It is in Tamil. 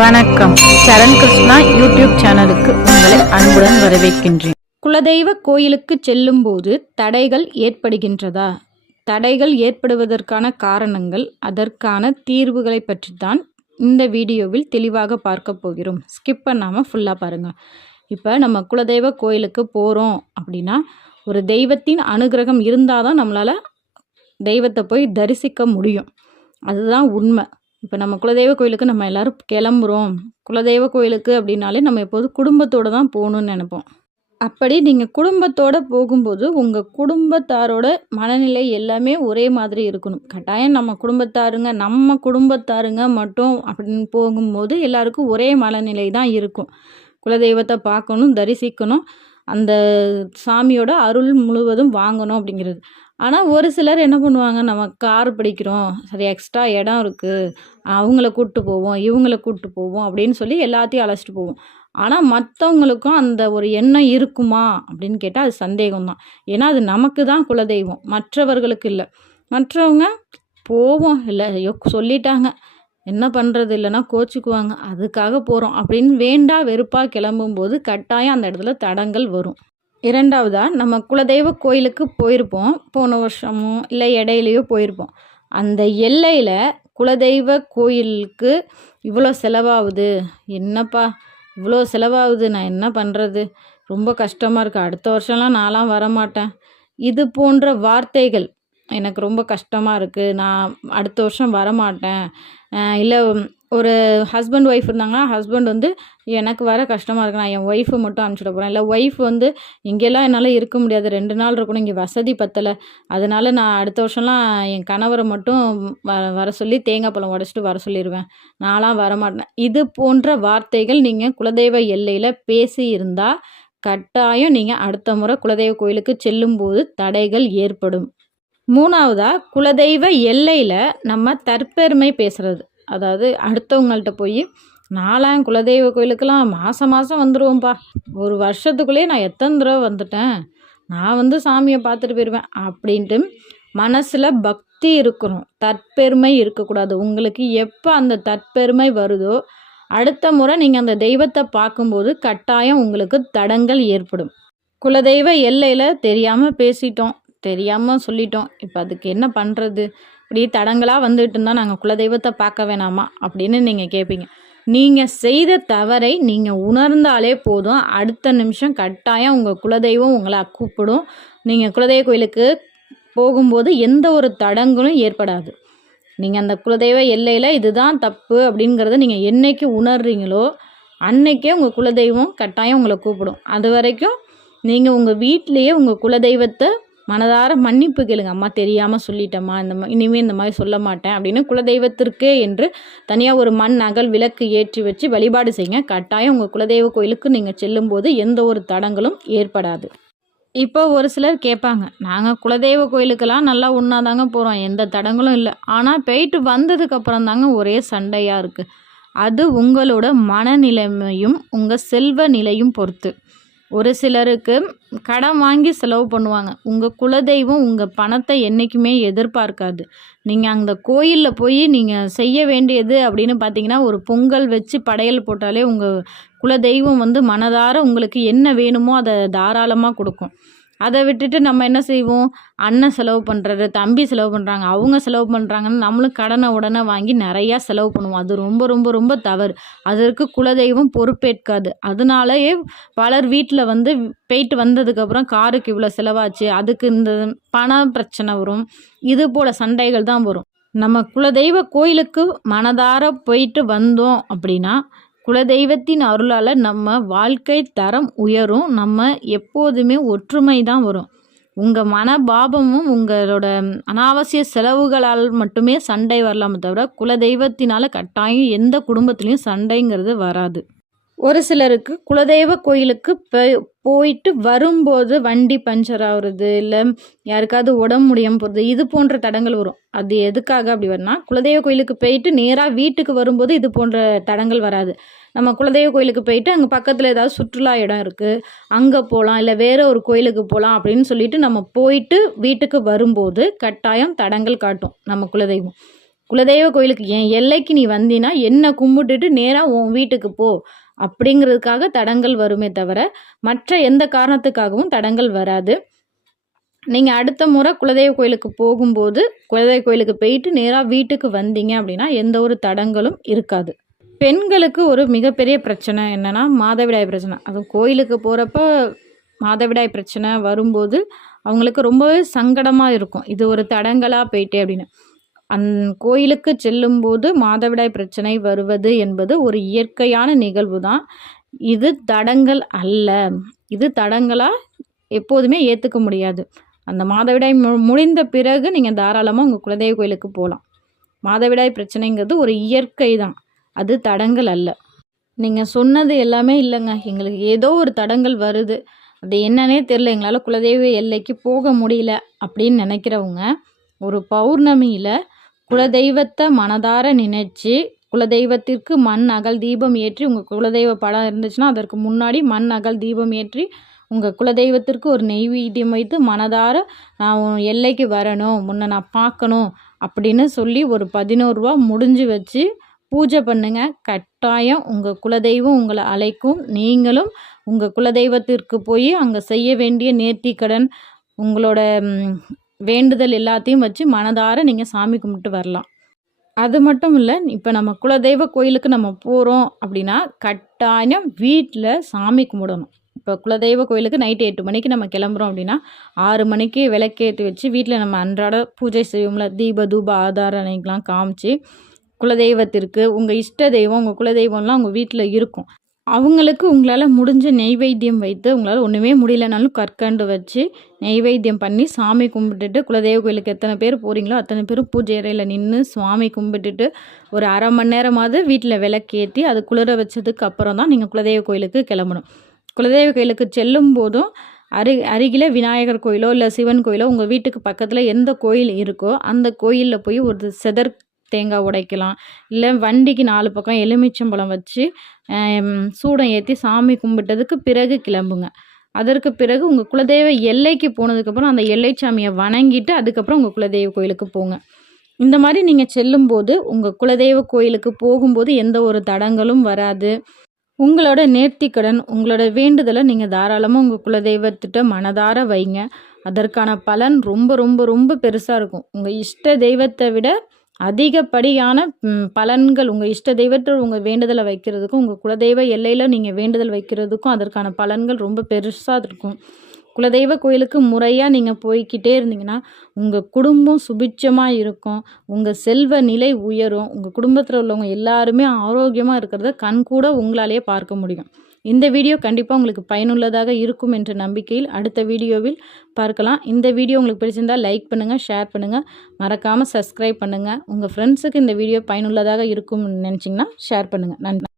வணக்கம். சரண் கிருஷ்ணா யூடியூப் சேனலுக்கு உங்களை அன்புடன் வரவேற்கின்றேன். குலதெய்வ கோயிலுக்கு செல்லும் போது தடைகள் ஏற்படுகின்றதா? தடைகள் ஏற்படுவதற்கான காரணங்கள், அதற்கான தீர்வுகளை பற்றித்தான் இந்த வீடியோவில் தெளிவாக பார்க்க போகிறோம். ஸ்கிப் பண்ணாமல் ஃபுல்லாக பாருங்கள். இப்போ நம்ம குலதெய்வ கோயிலுக்கு போகிறோம் அப்படின்னா ஒரு தெய்வத்தின் அனுகிரகம் இருந்தால் தான் நம்மளால் தெய்வத்தை போய் தரிசிக்க முடியும். அதுதான் உண்மை. இப்போ நம்ம குலதெய்வ கோயிலுக்கு நம்ம எல்லோரும் கிளம்புறோம். குலதெய்வ கோயிலுக்கு அப்படின்னாலே நம்ம எப்போதும் குடும்பத்தோடு தான் போகணுன்னு நினைப்போம். அப்படி நீங்கள் குடும்பத்தோடு போகும்போது உங்கள் குடும்பத்தாரோட மனநிலை எல்லாமே ஒரே மாதிரி இருக்கணும். கட்டாயம் நம்ம குடும்பத்தாருங்க மட்டும் அப்படின்னு போகும்போது எல்லாருக்கும் ஒரே மனநிலை தான் இருக்கும். குலதெய்வத்தை பார்க்கணும், தரிசிக்கணும், அந்த சாமியோட அருள் முழுவதும் வாங்கணும் அப்படிங்கிறது. ஆனால் ஒரு சிலர் என்ன பண்ணுவாங்க, நம்ம கார் பிடிக்கிறோம், சரி எக்ஸ்ட்ரா இடம் இருக்குது, அவங்கள கூப்பிட்டு போவோம், இவங்கள கூப்பிட்டு போவோம் அப்படின்னு சொல்லி எல்லாத்தையும் அழைச்சிட்டு போவோம். ஆனால் மற்றவங்களுக்கும் அந்த ஒரு எண்ணம் இருக்குமா அப்படின்னு கேட்டால் அது சந்தேகம்தான். ஏன்னா அது நமக்கு தான் குலதெய்வம், மற்றவர்களுக்கு இல்லை. மற்றவங்க போவோம், இல்லை ஐயோ சொல்லிட்டாங்க என்ன பண்ணுறது, இல்லைன்னா கோச்சிக்குவாங்க, அதுக்காக போகிறோம் அப்படின்னு வேண்டா வெறுப்பாக கிளம்பும்போது கட்டாயம் அந்த இடத்துல தடங்கள் வரும். இரண்டாவதாக, நம்ம குலதெய்வ கோயிலுக்கு போயிருப்போம், போன வருஷமோ இல்லை இடையிலையோ போயிருப்போம். அந்த எல்லையில் குலதெய்வ கோயிலுக்கு இவ்வளோ செலவாகுது, என்னப்பா இவ்வளோ செலவாகுது, நான் என்ன பண்ணுறது, ரொம்ப கஷ்டமாக இருக்குது, அடுத்த வருஷம்லாம் நான்லாம் வரமாட்டேன், இது போன்ற வார்த்தைகள் எனக்கு ரொம்ப கஷ்டமாக இருக்குது, நான் அடுத்த வருஷம் வரமாட்டேன். இல்லை ஒரு ஹஸ்பண்ட் ஒய்ஃப் இருந்தாங்கன்னா ஹஸ்பண்ட் வந்து எனக்கு வர கஷ்டமாக இருக்குது, நான் என் ஒய்ஃபை மட்டும் அனுப்பிச்சிட போகிறேன். இல்லை ஒய்ஃப் வந்து இங்கெல்லாம் என்னால் இருக்க முடியாது, 2 நாள் இருக்கணும், இங்கே வசதி பத்தலை, அதனால் நான் அடுத்த வருஷம்லாம் என் கணவரை மட்டும் வர சொல்லி தேங்காய் பழம் உடச்சிட்டு வர சொல்லிடுவேன், நான்லாம் வரமாட்டேன். இது போன்ற வார்த்தைகள் நீங்கள் குலதெய்வ எல்லையில் பேசி இருந்தால் கட்டாயம் நீங்கள் அடுத்த முறை குலதெய்வ கோயிலுக்கு செல்லும்போது தடைகள் ஏற்படும். மூணாவதாக, குலதெய்வ எல்லையில் நம்ம தற்பெருமை பேசுகிறது. அதாவது அடுத்தவங்கள்ட்ட போய் நான்லாம் குலதெய்வ கோயிலுக்கெல்லாம் மாதம் வந்துடுவோம்ப்பா, ஒரு வருஷத்துக்குள்ளேயே நான் எத்தனை தடவை வந்துட்டேன், நான் வந்து சாமியை பார்த்துட்டு போயிடுவேன் அப்படின்ட்டு மனசில் பக்தி இருக்கணும், தற்பெருமை இருக்கக்கூடாது. உங்களுக்கு எப்போ அந்த தற்பெருமை வருதோ அடுத்த முறை நீங்கள் அந்த தெய்வத்தை பார்க்கும்போது கட்டாயம் உங்களுக்கு தடங்கள் ஏற்படும். குலதெய்வ எல்லையில் தெரியாமல் பேசிட்டோம், தெரியாமல் சொல்லிட்டோம், இப்போ அதுக்கு என்ன பண்ணுறது, இப்படி தடங்களாக வந்துட்டு இருந்தால் நாங்கள் குலதெய்வத்தை பார்க்க வேணாமா அப்படின்னு நீங்கள் கேட்பீங்க. நீங்கள் செய்த தவறை நீங்கள் உணர்ந்தாலே போதும், அடுத்த நிமிஷம் கட்டாயம் உங்கள் குலதெய்வம் உங்களை கூப்பிடும். நீங்கள் குலதெய்வ கோயிலுக்கு போகும்போது எந்த ஒரு தடங்களும் ஏற்படாது. நீங்கள் அந்த குலதெய்வ எல்லையில் இதுதான் தப்பு அப்படிங்கிறத நீங்கள் என்றைக்கு உணர்றீங்களோ அன்னைக்கே உங்கள் குலதெய்வம் கட்டாயம் உங்களை கூப்பிடும். அது வரைக்கும் நீங்கள் உங்கள் வீட்டிலையே உங்கள் குலதெய்வத்தை மனதார மன்னிப்பு கேளுங்க, அம்மா தெரியாமல் சொல்லிட்டேம்மா, இனிமேல் இந்த மாதிரி சொல்ல மாட்டேன் அப்படின்னு குலதெய்வத்திற்கே என்று தனியாக ஒரு மண் அகல் விளக்கு ஏற்றி வச்சு வழிபாடு செய்யுங்க. கட்டாயம் உங்கள் குலதெய்வ கோயிலுக்கு நீங்கள் செல்லும்போது எந்த ஒரு தடங்களும் ஏற்படாது. இப்போ ஒரு சிலர் கேட்பாங்க, நாங்கள் குலதெய்வ கோயிலுக்கெல்லாம் நல்லா ஒன்றாதாங்க போகிறோம், எந்த தடங்களும் இல்லை, ஆனால் போயிட்டு வந்ததுக்கப்புறம் தாங்க ஒரே சண்டையாக இருக்குது. அது உங்களோட மனநிலைமையும் உங்கள் செல்வ நிலையும் பொறுத்து. ஒரு சிலருக்கு கடன் வாங்கி செலவு பண்ணுவாங்க. உங்கள் குலதெய்வம் உங்கள் பணத்தை என்றைக்குமே எதிர்பார்க்காது. நீங்கள் அந்த கோயிலில் போய் நீங்கள் செய்ய வேண்டியது அப்படின்னு பார்த்தீங்கன்னா, ஒரு பொங்கல் வச்சு படையல் போட்டாலே உங்கள் குலதெய்வம் வந்து மனதார உங்களுக்கு என்ன வேணுமோ அதை தாராளமாக கொடுக்கும். அதை விட்டுட்டு நம்ம என்ன செய்வோம், அண்ணன் செலவு பண்ணுறாரு, தம்பி செலவு பண்ணுறாங்க, அவங்க செலவு பண்ணுறாங்கன்னு நம்மளும் கடனை உடனே வாங்கி நிறையா செலவு பண்ணுவோம். அது ரொம்ப ரொம்ப ரொம்ப தவறு. அதற்கு குலதெய்வம் பொறுப்பேற்காது. அதனாலயே பலர் வீட்டில் வந்து போயிட்டு வந்ததுக்கப்புறம் காருக்கு இவ்வளோ செலவாச்சு, அதுக்கு இந்த பண பிரச்சனை வரும், இது போல் சண்டைகள் தான் வரும். நம்ம குலதெய்வ கோயிலுக்கு மனதார போயிட்டு வந்தோம் அப்படின்னா குலதெய்வத்தின் அருளால் நம்ம வாழ்க்கை தரம் உயரும். நம்ம எப்போதுமே ஒற்றுமை தான் வரும். உங்கள் மனபாபமும் உங்களோட அனாவசிய செலவுகளால் மட்டுமே சண்டை வரலாமே தவிர குலதெய்வத்தினால் கட்டாயம் எந்த குடும்பத்துலேயும் சண்டைங்கிறது வராது. ஒரு சிலருக்கு குலதெய்வ கோயிலுக்கு போயிட்டு வரும்போது வண்டி பஞ்சர் ஆகுறது, இல்லை யாருக்காவது உடம்பு முடியாமல் போகிறது, இது போன்ற தடங்கள் வரும். அது எதுக்காக அப்படி வரும்னா, குலதெய்வ கோயிலுக்கு போயிட்டு நேராக வீட்டுக்கு வரும்போது இது போன்ற தடங்கள் வராது. நம்ம குலதெய்வ கோயிலுக்கு போயிட்டு அங்கே பக்கத்தில் ஏதாவது சுற்றுலா இடம் இருக்குது, அங்கே போகலாம், இல்லை வேறு ஒரு கோயிலுக்கு போகலாம் அப்படின்னு சொல்லிட்டு நம்ம போயிட்டு வீட்டுக்கு வரும்போது கட்டாயம் தடங்கள் காட்டும் நம்ம குலதெய்வம். குலதெய்வ கோயிலுக்கு என் எல்லைக்கு நீ வந்தீன்னா என்னை கும்பிட்டுட்டு நேராக உன் வீட்டுக்கு போ அப்படிங்கிறதுக்காக தடங்கல் வருமே தவிர மற்ற எந்த காரணத்துக்காகவும் தடங்கல் வராது. நீங்கள் அடுத்த முறை குலதெய்வ கோயிலுக்கு போகும்போது குலதெய்வ கோயிலுக்கு போயிட்டு நேராக வீட்டுக்கு வந்தீங்க அப்படின்னா எந்த ஒரு தடங்களும் இருக்காது. பெண்களுக்கு ஒரு மிகப்பெரிய பிரச்சனை என்னென்னா மாதவிடாய் பிரச்சனை. அதுவும் கோயிலுக்கு போகிறப்ப மாதவிடாய் பிரச்சனை வரும்போது அவங்களுக்கு ரொம்பவே சங்கடமாக இருக்கும். இது ஒரு தடங்கலாக போயிட்டே அப்படின்னு. கோயிலுக்கு செல்லும்போது மாதவிடாய் பிரச்சனை வருவது என்பது ஒரு இயற்கையான நிகழ்வு தான். இது தடங்கல் அல்ல. இது தடங்கலாக எப்போதுமே ஏற்றுக்க முடியாது. அந்த மாதவிடாய் முடிந்த பிறகு நீங்கள் தாராளமாக உங்கள் குலதெய்வ கோயிலுக்கு போகலாம். மாதவிடாய் பிரச்சனைங்கிறது ஒரு இயற்கை தான், அது தடங்கல் அல்ல. நீங்கள் சொன்னது எல்லாமே இல்லைங்க, எங்களுக்கு ஏதோ ஒரு தடங்கல் வருது, அது என்னன்னே தெரில, எங்களால் குலதெய்வ எல்லைக்கு போக முடியல அப்படின்னு நினைக்கிறவங்க ஒரு பௌர்ணமியில் குலதெய்வத்தை மனதார நினைச்சு குலதெய்வத்திற்கு மண் அகல் தீபம் ஏற்றி, உங்கள் குலதெய்வ படம் இருந்துச்சுன்னா அதற்கு முன்னாடி மண் அகல் தீபம் ஏற்றி உங்கள் குலதெய்வத்திற்கு ஒரு நெய்வேத்தியம் வைத்து மனதார நான் உன் எல்லைக்கு வரணும், முன்னை நான் பார்க்கணும் அப்படின்னு சொல்லி ஒரு 11 ரூபா முடிஞ்சு வச்சு பூஜை பண்ணுங்க. கட்டாயம் உங்கள் குலதெய்வம் உங்களை அழைக்கும். நீங்களும் உங்கள் குலதெய்வத்திற்கு போய் அங்கே செய்ய வேண்டிய நேர்த்திக்கடன் உங்களோட வேண்டுதல் எல்லாத்தையும் வச்சு மனதார நீங்கள் சாமி கும்பிட்டு வரலாம். அது மட்டும் இல்லை, இப்போ நம்ம குலதெய்வ கோயிலுக்கு நம்ம போகிறோம் அப்படின்னா கட்டாயம் வீட்டில் சாமி கும்பிடணும். இப்போ குலதெய்வ கோயிலுக்கு நைட்டு 8 மணிக்கு நம்ம கிளம்புறோம் அப்படின்னா 6 மணிக்கு விளக்கேற்றி வச்சு வீட்டில் நம்ம அன்றாட பூஜை செய்வோம்ல, தீப தூப ஆதாரணைக்கெலாம் காமிச்சு குலதெய்வத்திற்கு உங்கள் இஷ்ட தெய்வம் உங்கள் குலதெய்வம்லாம் உங்கள் வீட்டில் இருக்கும், அவங்களுக்கு உங்களால் முடிஞ்ச நெய்வேத்தியம் வைத்து, உங்களால் ஒன்றுமே முடியலனாலும் கற்கண்டு வச்சு நெய்வேத்தியம் பண்ணி சாமி கும்பிட்டுட்டு, குலதெய்வ கோயிலுக்கு எத்தனை பேர் போகிறீங்களோ அத்தனை பேரும் பூஜை அறையில் நின்று சுவாமி கும்பிட்டுட்டு ஒரு அரை மணி நேரமாவது வீட்டில் விளக்கேற்றி அது குளிர வச்சதுக்கு அப்புறம் தான் நீங்கள் குலதெய்வ கோயிலுக்கு கிளம்பணும். குலதெய்வ கோயிலுக்கு செல்லும் போதும் அருகில் விநாயகர் கோயிலோ இல்லை சிவன் கோயிலோ உங்கள் வீட்டுக்கு பக்கத்தில் எந்த கோயில் இருக்கோ அந்த கோயிலில் போய் ஒரு செதர் தேங்காய் உடைக்கலாம். இல்லை வண்டிக்கு 4 பக்கம் எலுமிச்சம்பழம் வச்சு சூடம் ஏற்றி சாமி கும்பிட்டதுக்கு பிறகு கிளம்புங்க. அதற்கு பிறகு உங்கள் குலதெய்வ எல்லைக்கு போனதுக்கப்புறம் அந்த எல்லை சாமியை வணங்கிட்டு அதுக்கப்புறம் உங்கள் குலதெய்வ கோயிலுக்கு போங்க. இந்த மாதிரி நீங்கள் செல்லும்போது உங்கள் குலதெய்வ கோயிலுக்கு போகும்போது எந்த ஒரு தடங்களும் வராது. உங்களோட நேர்த்திக்கடன் உங்களோட வேண்டுதலை நீங்கள் தாராளமாக உங்கள் குலதெய்வத்திட்ட மனதார வைங்க. அதற்கான பலன் ரொம்ப ரொம்ப ரொம்ப பெருசாக இருக்கும். உங்கள் இஷ்ட தெய்வத்தை விட அதிகப்படியான பலன்கள் உங்கள் இஷ்ட தெய்வத்தில் உங்கள் வேண்டுதலை வைக்கிறதுக்கும் உங்கள் குலதெய்வ எல்லையில் நீங்கள் வேண்டுதல் வைக்கிறதுக்கும் அதற்கான பலன்கள் ரொம்ப பெருசாக இருக்கும். குலதெய்வ கோயிலுக்கு முறையாக நீங்கள் போய்கிட்டே இருந்தீங்கன்னா உங்கள் குடும்பம் சுபிட்சமாக இருக்கும், உங்கள் செல்வ நிலை உயரும், உங்கள் குடும்பத்தில் உள்ளவங்க எல்லாருமே ஆரோக்கியமாக இருக்கிறத கண்கூட உங்களாலேயே பார்க்க முடியும். இந்த வீடியோ கண்டிப்பாக உங்களுக்கு பயனுள்ளதாக இருக்கும் என்ற நம்பிக்கையில் அடுத்த வீடியோவில் பார்க்கலாம். இந்த வீடியோ உங்களுக்கு பிடிச்சிருந்தால் லைக் பண்ணுங்கள், ஷேர் பண்ணுங்கள், மறக்காமல் சப்ஸ்கிரைப் பண்ணுங்கள். உங்கள் ஃப்ரெண்ட்ஸுக்கு இந்த வீடியோ பயனுள்ளதாக இருக்கும்னு நினச்சிங்கன்னா ஷேர் பண்ணுங்கள். நன்றி.